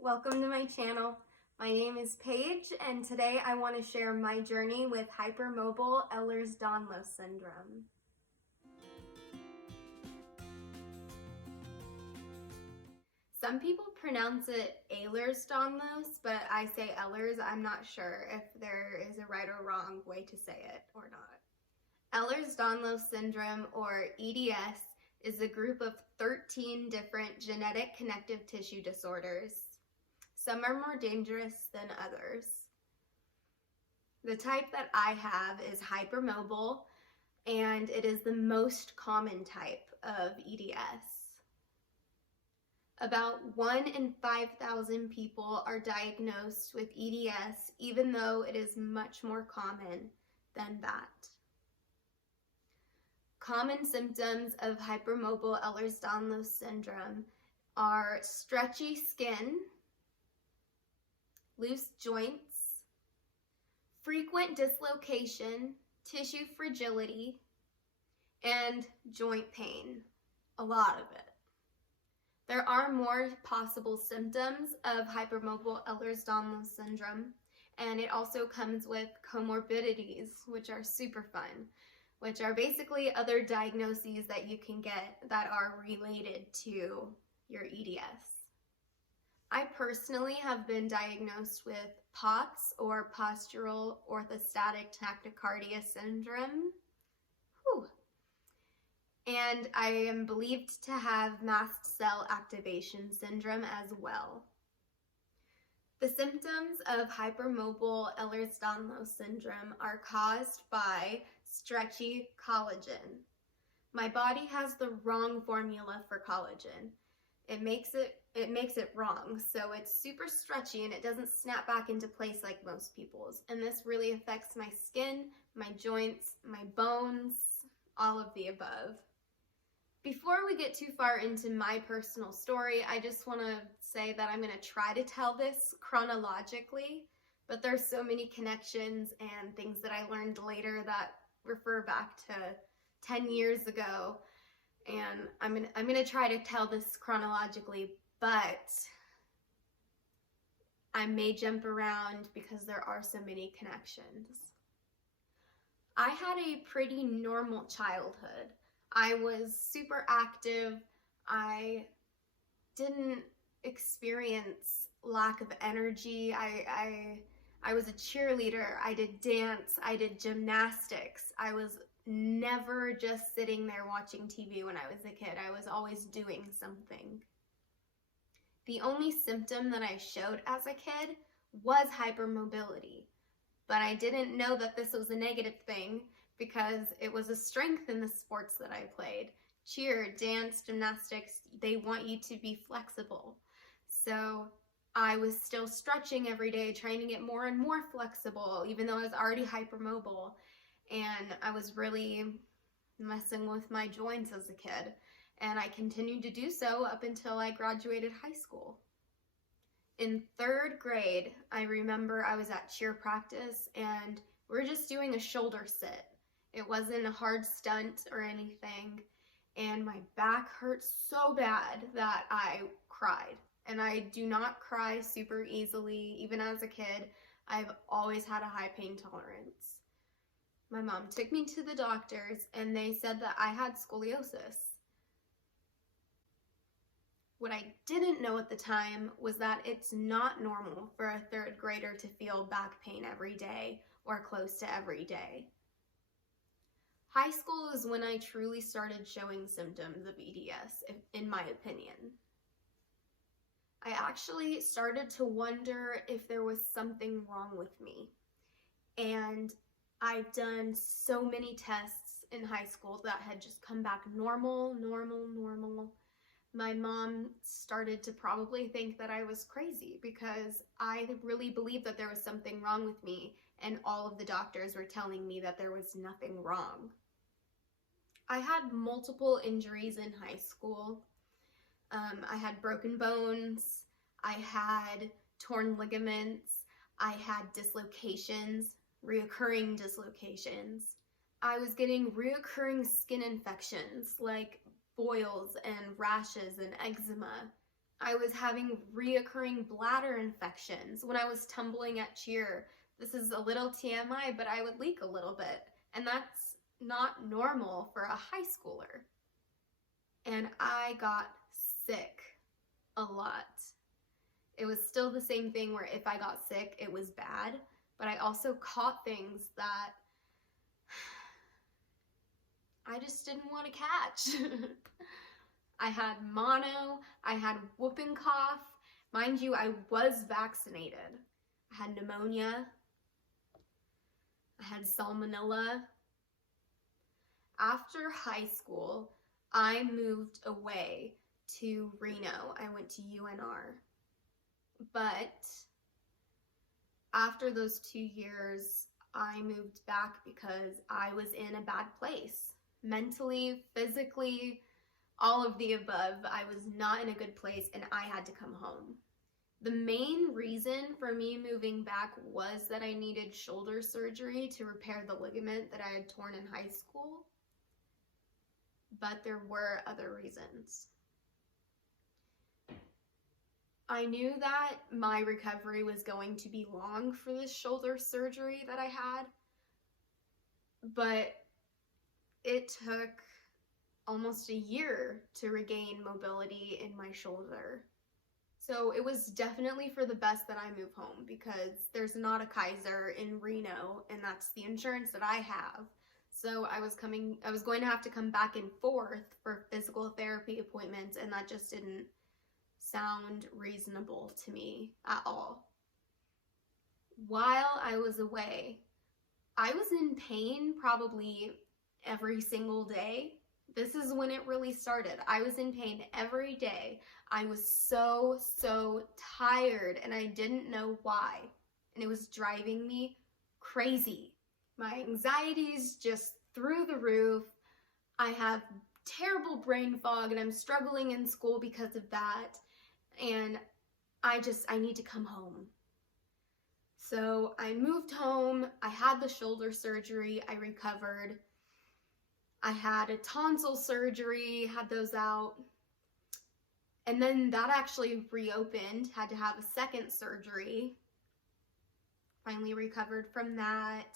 Welcome to my channel. My name is Paige, and today I want to share my journey with Hypermobile Ehlers Danlos Syndrome. Some people pronounce it Ehlers Danlos, but I say Ehlers. I'm not sure if there is a right or wrong way to say it or not. Ehlers Danlos Syndrome, or EDS, is a group of 13 different genetic connective tissue disorders. Some are more dangerous than others. The type that I have is hypermobile, and it is the most common type of EDS. About 1 in 5,000 people are diagnosed with EDS, even though it is much more common than that. Common symptoms of hypermobile Ehlers Danlos syndrome are stretchy skin, loose joints, frequent dislocation, tissue fragility, and joint pain, a lot of it. There are more possible symptoms of hypermobile Ehlers Danlos syndrome, and it also comes with comorbidities, which are super fun, which are basically other diagnoses that you can get that are related to your EDS. I personally have been diagnosed with POTS, or postural orthostatic tachycardia syndrome. And I am believed to have mast cell activation syndrome as well. The symptoms of hypermobile Ehlers Danlos syndrome are caused by stretchy collagen. My body has the wrong formula for collagen. It makes it wrong, so it's super stretchy and it doesn't snap back into place like most people's. And this really affects my skin, my joints, my bones, all of the above. Before we get too far into my personal story, I just want to say that I'm going to try to tell this chronologically, but there's so many connections and things that I learned later that refer back to 10 years ago. And I'm gonna try to tell this chronologically, but I may jump around because there are so many connections. I had a pretty normal childhood. I was super active. I didn't experience lack of energy. I was a cheerleader. I did dance. I did gymnastics. I was never just sitting there watching TV when I was a kid. I was always doing something. The only symptom that I showed as a kid was hypermobility, but I didn't know that this was a negative thing because it was a strength in the sports that I played. Cheer, dance, gymnastics, they want you to be flexible. So I was still stretching every day, trying to get more and more flexible, even though I was already hypermobile. And I was really messing with my joints as a kid. And I continued to do so up until I graduated high school. In 3rd grade, I remember I was at cheer practice and we were just doing a shoulder sit. It wasn't a hard stunt or anything. And my back hurt so bad that I cried. And I do not cry super easily. Even as a kid, I've always had a high pain tolerance. My mom took me to the doctors and they said that I had scoliosis. What I didn't know at the time was that it's not normal for a 3rd grader to feel back pain every day or close to every day. High school is when I truly started showing symptoms of EDS, in my opinion. I actually started to wonder if there was something wrong with me. And I've done so many tests in high school that had just come back normal. My mom started to probably think that I was crazy because I really believed that there was something wrong with me, and all of the doctors were telling me that there was nothing wrong. I had multiple injuries in high school. I had broken bones, I had torn ligaments, I had dislocations, reoccurring dislocations. I was getting reoccurring skin infections like boils and rashes and eczema I was having reoccurring bladder infections when I was tumbling at cheer. This is a little TMI, but I would leak a little bit, and that's not normal for a high schooler. And I got sick a lot. It was still the same thing where if I got sick, it was bad, but I also caught things that I just didn't want to catch. I had mono, I had whooping cough. Mind you, I was vaccinated. I had pneumonia, I had salmonella. After high school, I moved away to Reno. I went to UNR. But after those 2 years, I moved back because I was in a bad place. Mentally, physically, all of the above. I was not in a good place and I had to come home. The main reason for me moving back was that I needed shoulder surgery to repair the ligament that I had torn in high school. But there were other reasons. I knew that my recovery was going to be long for this shoulder surgery that I had, but it took almost a year to regain mobility in my shoulder. So it was definitely for the best that I move home because there's not a Kaiser in Reno, and that's the insurance that I have. So I was going to have to come back and forth for physical therapy appointments, and that just didn't sound reasonable to me at all. While I was away, I was in pain probably every single day. This is when it really started. I was in pain every day. I was so tired and I didn't know why. And it was driving me crazy. My anxiety's just through the roof. I have terrible brain fog and I'm struggling in school because of that. And I need to come home. So I moved home. I had the shoulder surgery. I recovered. I had a tonsil surgery, had those out. And then that actually reopened, had to have a second surgery. Finally recovered from that.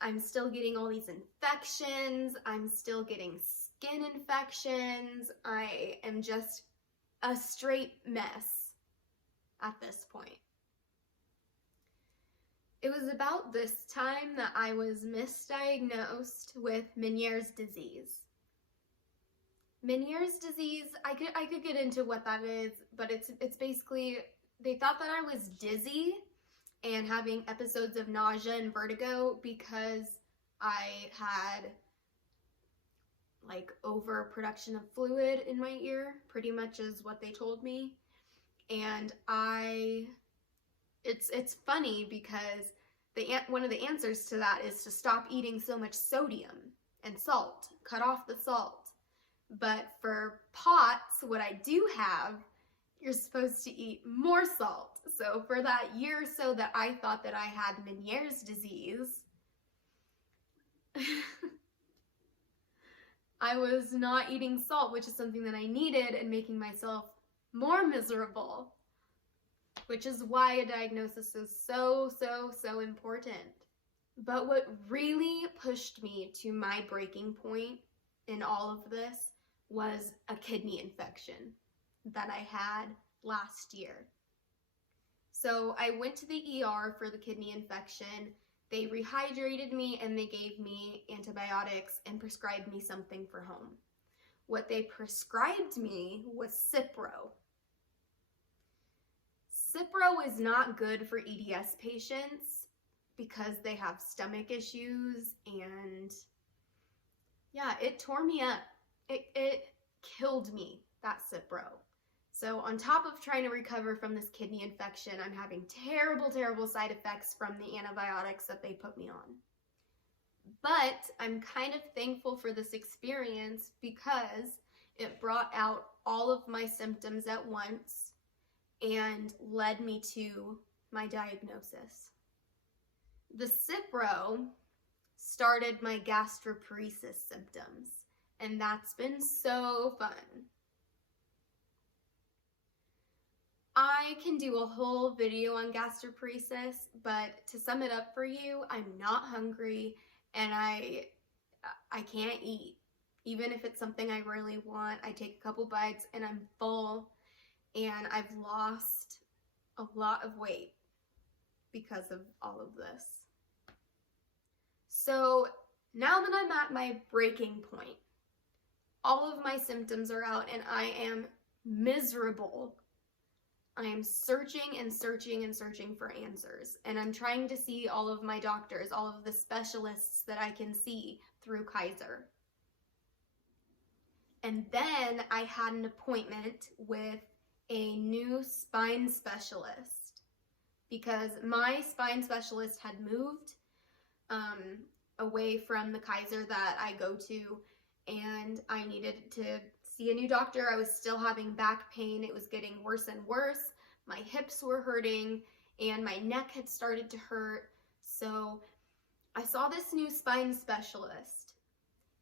I'm still getting all these infections. I'm still getting skin infections. I am just a straight mess at this point. It was about this time that I was misdiagnosed with Meniere's disease. Meniere's disease, I could get into what that is, but it's basically, they thought that I was dizzy and having episodes of nausea and vertigo because I had like overproduction of fluid in my ear, pretty much is what they told me. And it's funny because one of the answers to that is to stop eating so much sodium and salt, cut off the salt. But for POTS, what I do have, you're supposed to eat more salt. So for that year or so that I thought that I had Meniere's disease, I was not eating salt, which is something that I needed, and making myself more miserable, which is why a diagnosis is so important. But what really pushed me to my breaking point in all of this was a kidney infection that I had last year. So I went to the ER for the kidney infection. They rehydrated me and they gave me antibiotics and prescribed me something for home. What they prescribed me was Cipro. Cipro is not good for EDS patients because they have stomach issues, and yeah, it tore me up. It killed me, that Cipro. So on top of trying to recover from this kidney infection, I'm having terrible side effects from the antibiotics that they put me on. But I'm kind of thankful for this experience because it brought out all of my symptoms at once and led me to my diagnosis. The Cipro started my gastroparesis symptoms, and that's been so fun. I can do a whole video on gastroparesis, but to sum it up for you, I'm not hungry and I can't eat. Even if it's something I really want, I take a couple bites and I'm full, and I've lost a lot of weight because of all of this. So now that I'm at my breaking point, all of my symptoms are out and I am miserable. I am searching and searching and searching for answers, and I'm trying to see all of my doctors, all of the specialists that I can see through Kaiser. And then I had an appointment with a new spine specialist because my spine specialist had moved away from the Kaiser that I go to, and I needed to see a new doctor. I was still having back pain. It was getting worse and worse. My hips were hurting and my neck had started to hurt. So I saw this new spine specialist,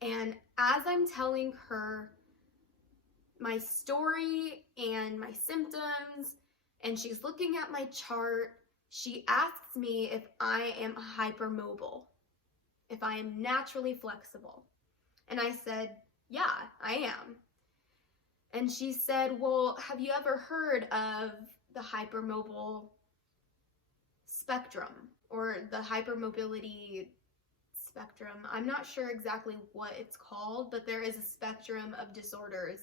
and as I'm telling her my story and my symptoms, and she's looking at my chart, she asks me if I am hypermobile, if I am naturally flexible. And I said, yeah, I am. And she said, well, have you ever heard of the hypermobile spectrum or the hypermobility spectrum? I'm not sure exactly what it's called, but there is a spectrum of disorders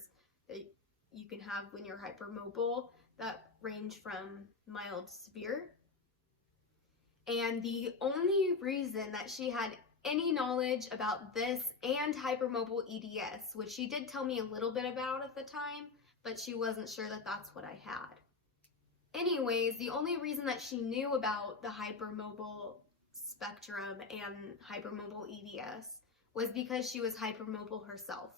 that you can have when you're hypermobile that range from mild to severe. And the only reason that she had any knowledge about this and hypermobile EDS, which she did tell me a little bit about at the time, but she wasn't sure that that's what I had. Anyways, the only reason that she knew about the hypermobile spectrum and hypermobile EDS was because she was hypermobile herself.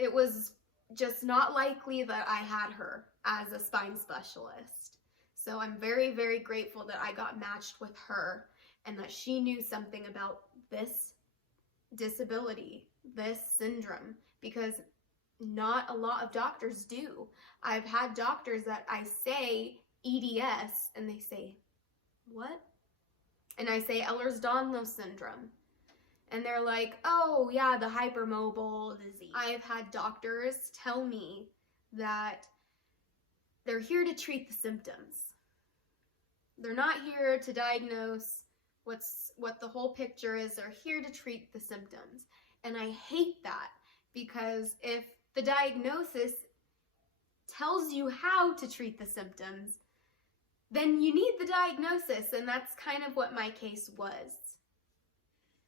It was just not likely that I had her as a spine specialist. So I'm very, very grateful that I got matched with her and that she knew something about this disability, this syndrome, because not a lot of doctors do. I've had doctors that I say EDS and they say, what? And I say Ehlers Danlos Syndrome. And they're like, oh yeah, the hypermobile disease. I've had doctors tell me that they're here to treat the symptoms. They're not here to diagnose what the whole picture is. They're here to treat the symptoms. And I hate that, because if the diagnosis tells you how to treat the symptoms, then you need the diagnosis, and that's kind of what my case was.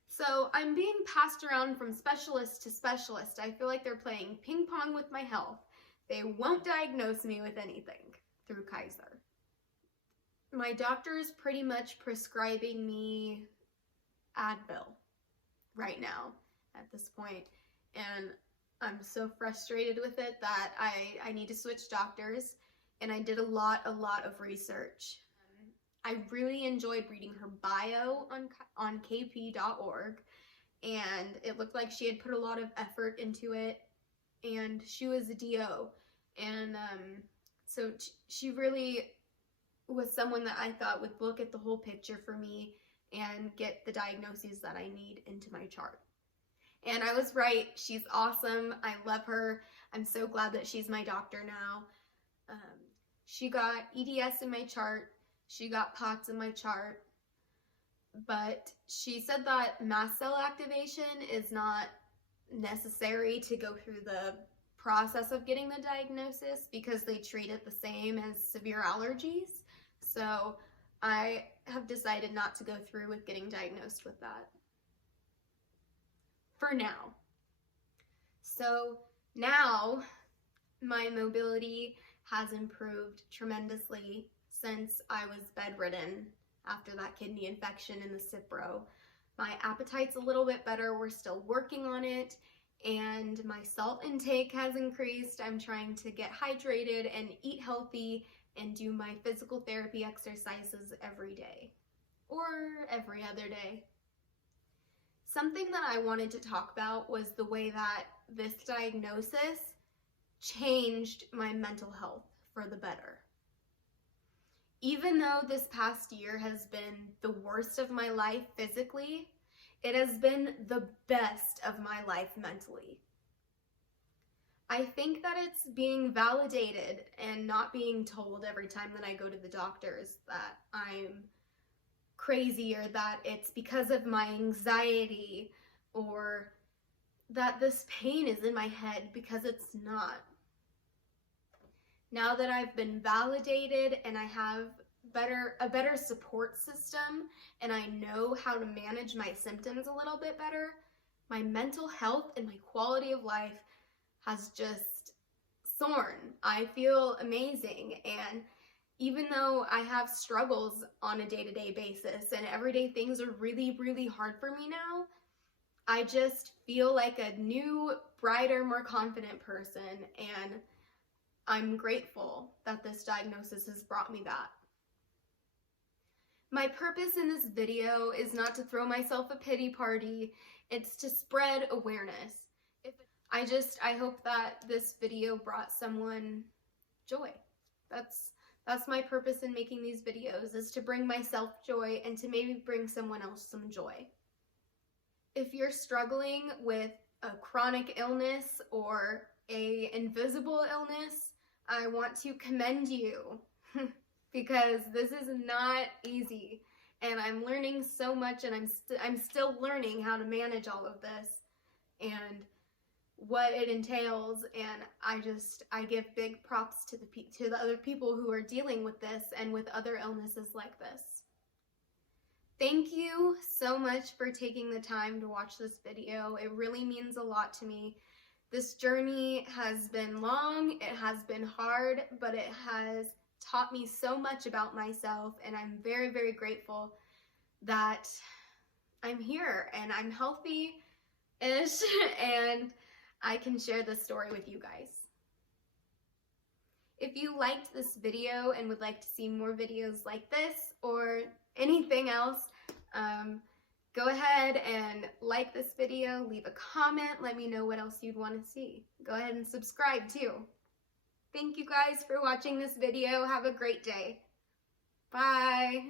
So I'm being passed around from specialist to specialist. I feel like they're playing ping pong with my health. They won't diagnose me with anything through Kaiser. My doctor is pretty much prescribing me Advil right now at this point, and I'm so frustrated with it that I need to switch doctors, and I did a lot of research. I really enjoyed reading her bio on kp.org, and it looked like she had put a lot of effort into it, and she was a DO, and so she really was someone that I thought would look at the whole picture for me and get the diagnoses that I need into my chart. And I was right. She's awesome. I love her. I'm so glad that she's my doctor now. She got EDS in my chart. She got POTS in my chart. But she said that mast cell activation is not necessary to go through the process of getting the diagnosis because they treat it the same as severe allergies. So I have decided not to go through with getting diagnosed with that for now. So now my mobility has improved tremendously since I was bedridden after that kidney infection in the Cipro. My appetite's a little bit better. We're still working on it, and my salt intake has increased. I'm trying to get hydrated and eat healthy and do my physical therapy exercises every day or every other day. Something that I wanted to talk about was the way that this diagnosis changed my mental health for the better. Even though this past year has been the worst of my life physically, it has been the best of my life mentally. I think that it's being validated and not being told every time that I go to the doctors that I'm crazy or that it's because of my anxiety or that this pain is in my head, because it's not. Now that I've been validated and I have a better support system and I know how to manage my symptoms a little bit better, my mental health and my quality of life has just soared. I feel amazing, and even though I have struggles on a day-to-day basis and everyday things are really, really hard for me now, I just feel like a new, brighter, more confident person, and I'm grateful that this diagnosis has brought me that. My purpose in this video is not to throw myself a pity party, it's to spread awareness. I hope that this video brought someone joy. That's my purpose in making these videos, is to bring myself joy and to maybe bring someone else some joy. If you're struggling with a chronic illness or an invisible illness, I want to commend you because this is not easy, and I'm learning so much, and I'm still learning how to manage all of this and what it entails, and I give big props to the other people who are dealing with this and with other illnesses like this. Thank you so much for taking the time to watch this video. It really means a lot to me. This journey has been long, it has been hard, but it has taught me so much about myself, and I'm very, very grateful that I'm here and I'm healthy-ish and I can share this story with you guys. If you liked this video and would like to see more videos like this or anything else, go ahead and like this video, leave a comment, let me know what else you'd want to see. Go ahead and subscribe too. Thank you guys for watching this video. Have a great day. Bye.